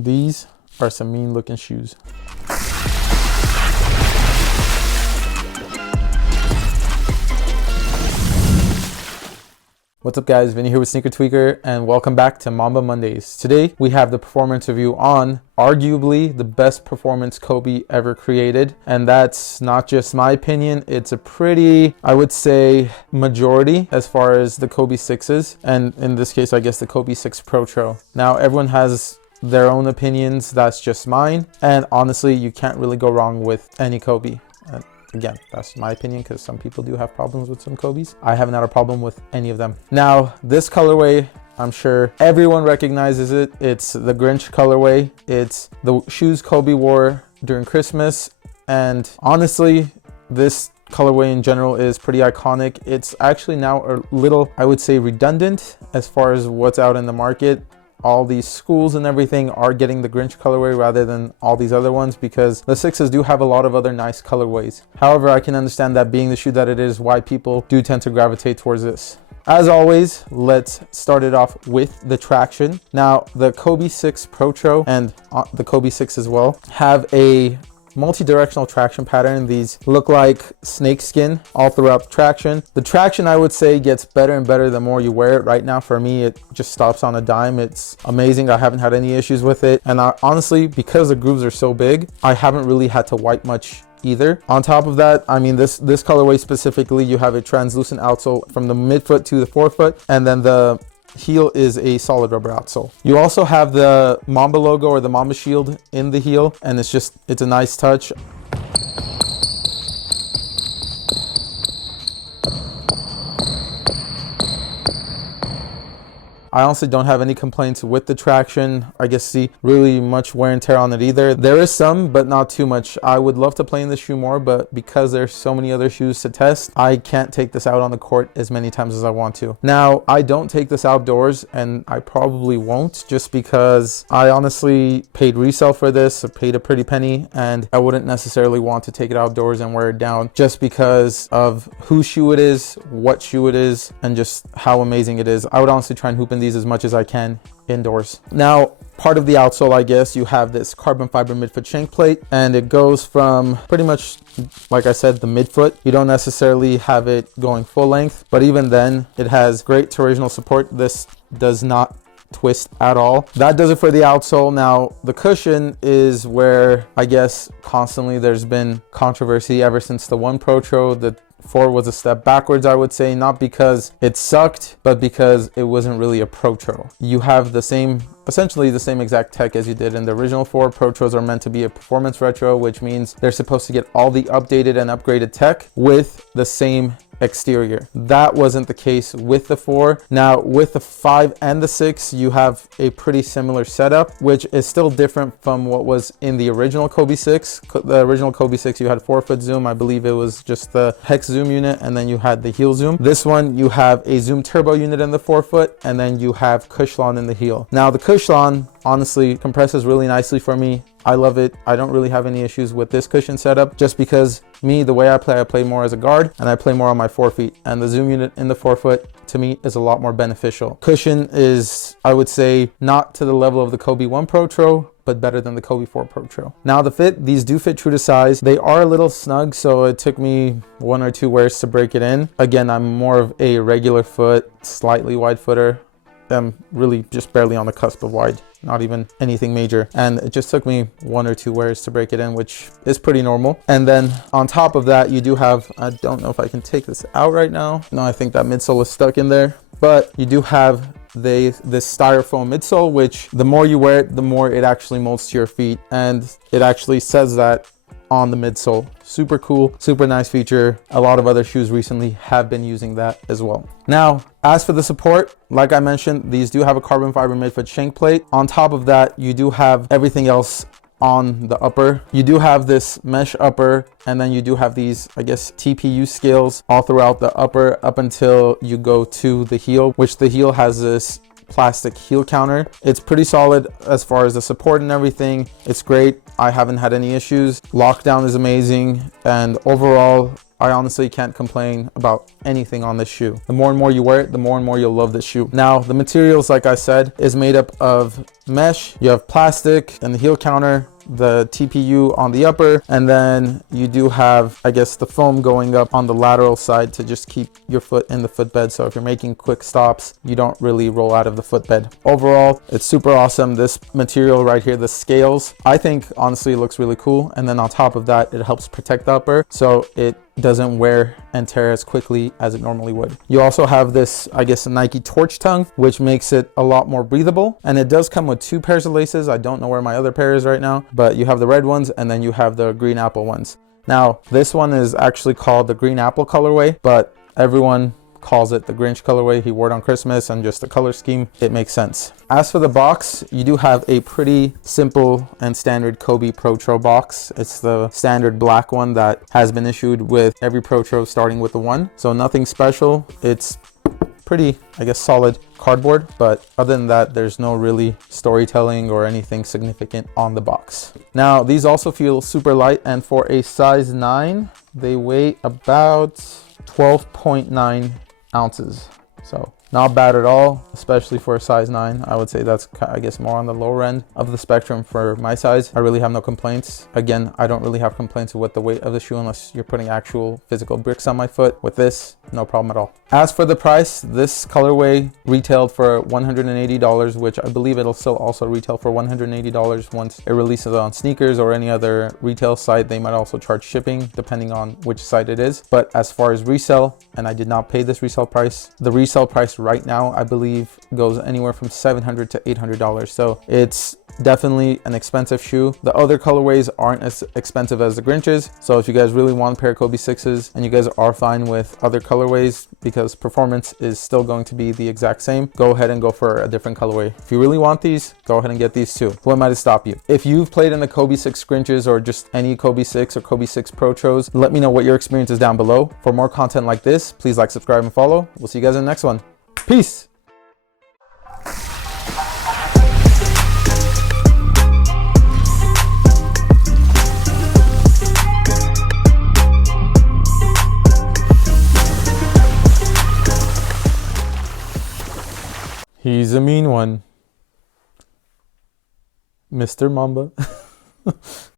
These are some mean looking shoes. What's up guys, Vinny here with Sneaker Tweaker and welcome back to Mamba Mondays. Today we have the performance review on arguably the best performance Kobe ever created, and that's not just my opinion, it's a pretty, I would say, majority as far as the Kobe 6s, and in this case I guess the Kobe 6 Protro. Now everyone has their own opinions, that's just mine, and honestly you can't really go wrong with any Kobe. Again, that's my opinion because some people do have problems with some Kobes. I haven't had a problem with any of them. Now, this colorway, I'm sure everyone recognizes it. It's the Grinch colorway. It's the shoes Kobe wore during Christmas. And honestly, this colorway in general is pretty iconic. It's actually now a little, I would say, redundant as far as what's out in the market. All these schools and everything are getting the Grinch colorway rather than all these other ones because the 6s do have a lot of other nice colorways. However, I can understand that being the shoe that it is, why people do tend to gravitate towards this. As always, let's start it off with the traction. Now, the Kobe 6 Protro and the Kobe 6 as well have a multi-directional traction pattern. These look like snake skin all throughout the traction. The traction, I would say, gets better and better the more you wear it. Right now for me, it just stops on a dime. It's amazing. I haven't had any issues with it, and honestly, because the grooves are so big, I haven't really had to wipe much either. On top of that, I mean, this colorway specifically, you have a translucent outsole from the midfoot to the forefoot, and then the heel is a solid rubber outsole. You also have the Mamba logo or the Mamba shield in the heel, and it's a nice touch. I honestly don't have any complaints with the traction. I guess see really much wear and tear on it either. There is some, but not too much. I would love to play in this shoe more, but because there's so many other shoes to test, I can't take this out on the court as many times as I want to. Now, I don't take this outdoors, and I probably won't, just because I honestly paid resale for this. I paid a pretty penny, and I wouldn't necessarily want to take it outdoors and wear it down just because of whose shoe it is, what shoe it is, and just how amazing it is. I would honestly try and hoop in these as much as I can indoors. Now, part of the outsole, I guess, you have this carbon fiber midfoot shank plate, and it goes from pretty much, like I said, the midfoot. You don't necessarily have it going full length, but even then, it has great torsional support. This does not twist at all. That does it for the outsole. Now, the cushion is where I guess constantly there's been controversy ever since the 1 Protro. The 4 was a step backwards, I would say, not because it sucked, but because it wasn't really a Protro. You have the same, essentially the same exact tech as you did in the original 4. Protros are meant to be a performance retro, which means they're supposed to get all the updated and upgraded tech with the same exterior. That wasn't the case with the 4. Now, with the 5 and the 6, you have a pretty similar setup, which is still different from what was in the original Kobe 6. The original Kobe 6, you had 4-foot zoom. I believe it was just the hex zoom unit, and then you had the heel zoom. This one, you have a zoom turbo unit in the 4-foot, and then you have Cushlon in the heel. Now, the Cushlon honestly compresses really nicely for me. I love it. I don't really have any issues with this cushion setup just because me, the way I play more as a guard, and I play more on my 4 feet, and the zoom unit in the 4-foot to me is a lot more beneficial. Cushion is, I would say, not to the level of the Kobe 1 Protro, but better than the Kobe 4 Protro. Now, the fit, these do fit true to size. They are a little snug, so it took me 1 or 2 wears to break it in. Again, I'm more of a regular foot, slightly wide footer. I'm really just barely on the cusp of wide, not even anything major, and it just took me 1 or 2 wears to break it in, which is pretty normal. And then on top of that, you do have, I don't know if I can take this out right now. No, I think that midsole is stuck in there, but you do have this styrofoam midsole, which the more you wear it, the more it actually molds to your feet, and it actually says that on the midsole. Super cool, super nice feature. A lot of other shoes recently have been using that as well. Now, as for the support, like I mentioned, these do have a carbon fiber midfoot shank plate. On top of that, you do have everything else on the upper. You do have this mesh upper, and then you do have these, I guess, TPU scales all throughout the upper up until you go to the heel, which the heel has this plastic heel counter. It's pretty solid as far as the support and everything. It's great. I haven't had any issues. Lockdown is amazing, and overall, I honestly can't complain about anything on this shoe. The more and more you wear it, the more and more you'll love this shoe. Now, the materials, like I said, is made up of mesh. You have plastic and the heel counter, the TPU on the upper, and then you do have, I guess, the foam going up on the lateral side to just keep your foot in the footbed. So if you're making quick stops, you don't really roll out of the footbed. Overall, it's super awesome. This material right here, the scales, I think honestly looks really cool. And then on top of that, it helps protect the upper, so it doesn't wear and tear as quickly as it normally would. You also have this, I guess, a Nike torch tongue, which makes it a lot more breathable. And it does come with 2 pairs of laces. I don't know where my other pair is right now, but you have the red ones and then you have the green apple ones. Now, this one is actually called the green apple colorway, but everyone calls it the Grinch colorway. He wore it on Christmas, and just the color scheme, it makes sense. As for the box, you do have a pretty simple and standard Kobe Protro box. It's the standard black one that has been issued with every Protro starting with the 1. So nothing special. It's pretty, I guess, solid cardboard, but other than that, there's no really storytelling or anything significant on the box. Now, these also feel super light, and for a size 9, they weigh about 12.9 ounces. So not bad at all, especially for a size 9. I would say that's, I guess, more on the lower end of the spectrum for my size. I really have no complaints. Again, I don't really have complaints with the weight of the shoe unless you're putting actual physical bricks on my foot. With this, no problem at all. As for the price, this colorway retailed for $180, which I believe it'll still also retail for $180 once it releases on sneakers or any other retail site. They might also charge shipping depending on which site it is. But as far as resale, and I did not pay this resale price, the resale price right now, I believe, goes anywhere from $700 to $800. So it's definitely an expensive shoe. The other colorways aren't as expensive as the Grinches. So if you guys really want a pair of Kobe 6s and you guys are fine with other colorways because performance is still going to be the exact same, go ahead and go for a different colorway. If you really want these, go ahead and get these too. What might stop you? If you've played in the Kobe 6 Grinches or just any Kobe 6 or Kobe 6 Protros, let me know what your experience is down below. For more content like this, please like, subscribe, and follow. We'll see you guys in the next one. Peace. He's a mean one. Mr. Mamba.